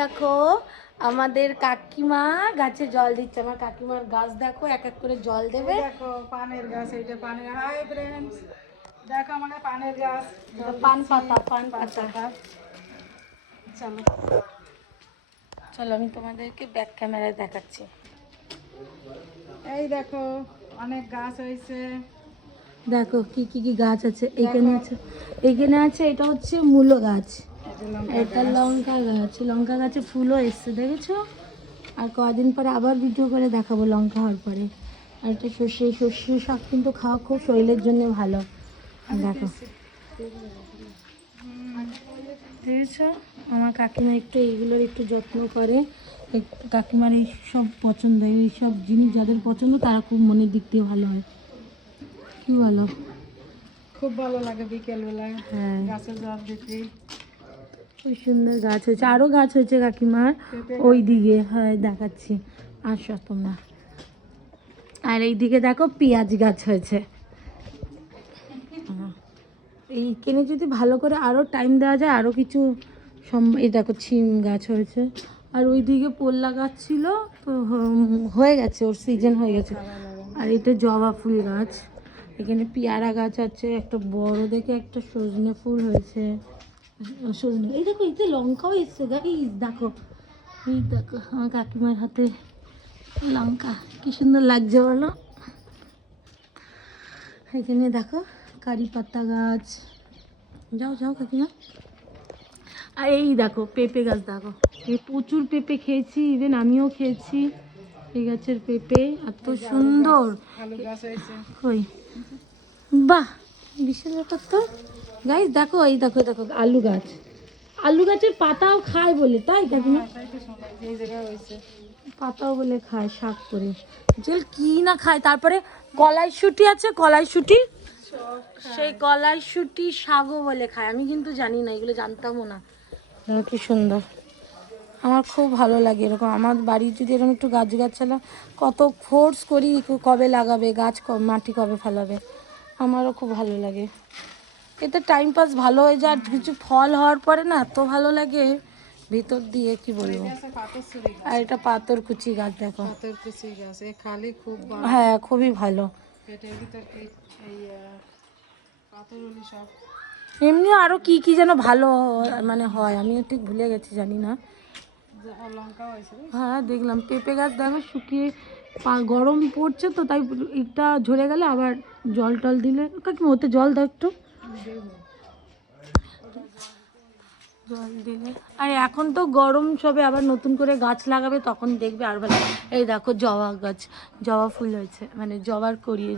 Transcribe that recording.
দেখো আমাদের কাকিমা গাছে জল দিচ্ছে। আমার কাকিমার গাছ দেখো, এক এক করে জল দেবে। দেখো পানের গাছ, এইটা পানের। হাই ফ্রেন্ডস, দেখো আমাদের পানের গাছ, পান পাতা, পান পাতা। চলো চলো আমি তোমাদেরকে ব্যাক ক্যামেরায় দেখাচ্ছি। এই দেখো অনেক গাছ হয়েছে। দেখো কি কি কি গাছ আছে। এখানে আছে, এখানে আছে, এটা হচ্ছে মূলো গাছ, এটা লঙ্কা গাছ। লঙ্কা গাছে ফুলও এসছে দেখেছো। আর কদিন পরে আবার ভিডিও করে দেখাবো লঙ্কা হওয়ার পরে। আর এটা সর্ষে, সর্ষে শাক কিন্তু খাওয়া খুব শরীরের জন্য ভালো। দেখো দেখেছো, আমার কাকিমা একটু এইগুলোর একটু যত্ন করে। কাকিমার এই সব পছন্দ, এই সব জিনিস যাদের পছন্দ তারা খুব মনের দিক দিয়ে ভালো হয়। কি বলো? খুব ভালো লাগে বিকেলবেলায় হ্যাঁ, গাছের জল দিতে। খুব সুন্দর গাছ হয়েছে, আরও গাছ হয়েছে কাকিমার ওই দিকে। হ্যাঁ দেখাচ্ছি, আসো তোমরা। আর এইদিকে দেখো পেঁয়াজ গাছ হয়েছে। এইখানে যদি ভালো করে আরও টাইম দেওয়া যায় আরও কিছু এই দেখো ছিম গাছ হয়েছে। আর ওইদিকে পোল্লা গাছ ছিল, তো হয়ে গেছে, ওর সিজন হয়ে গেছে। আর এটা জবা ফুল গাছ। এখানে পেয়ারা গাছ আছে, একটা বড় দেখে একটা সজনে ফুল হয়েছে। সজনে, এই দেখো এতে লঙ্কাও এসছে গাইস, দেখো এই দেখো আমার কাকিমার হাতে লঙ্কা, কি সুন্দর লাগছে বলো। এখানে দেখো কারি পাতা গাছ। যাও যাও কাকিমা। আর এই দেখো পেঁপে গাছ, দেখো এই প্রচুর পেঁপে খেয়েছি, ইভেন আমিও খেয়েছি এই গাছের পেঁপে, এত সুন্দর। আলু গাছ হয়েছে। ওই বাহ, বিশাল ব্যাপার তো গাইস। দেখো এই দেখো, দেখো আলু গাছ, আলু গাছের পাতাও খায় বলে, তাই কাকিমা? তাই তো শুনলাম যে এই জায়গায় হয়েছে। পাতাও বলে খায়, শাক করে জেল কি না খায়। তারপরে কলাইশুঁটি আছে, কলাইশুঁটি, সেই কলাইশুঁটি শাকও বলে খায়। আমি কিন্তু জানি না, এগুলো জানতামও না। কি সুন্দর, আমার খুব ভালো লাগে এরকম। আমার বাড়ির যদি এরকম একটু গাছগাছালা, কত ফোর্স করি কবে লাগাবে গাছ, মাটি কবে ফেলাবে, আমারও খুব ভালো লাগে। এতে টাইম পাস ভালো হয়ে যায়। আর কিছু ফল হওয়ার পরে না এত ভালো লাগে ভিতর দিয়ে, কি বলবো। আর এটা পাথরকুচি গাছ, দেখো পাথরকুচি গাছ, এ খালি খুব হ্যাঁ খুবই ভালো। পেটের ভিতর কি এই পাথরুলি সব। এমনি আরও কি কি যেন ভালো মানে হয়, আমিও ঠিক ভুলে গেছি, জানি না। লঙ্কা হয়েছে। হ্যাঁ দেখলাম পেঁপে গাছ, দেখো শুকিয়ে গরম পড়ছে তো, তাই একটা ঝরে গেলে আবার জল টল দিলে। কাকিমা ওতে জল দাও একটু, জল দিলে। আর এখন তো গরম সবে, আবার নতুন করে গাছ লাগাবে তখন দেখবে আর ভালো। এই দেখো জবা গাছ, জবা ফুল হয়েছে, মানে জবার করিয়ে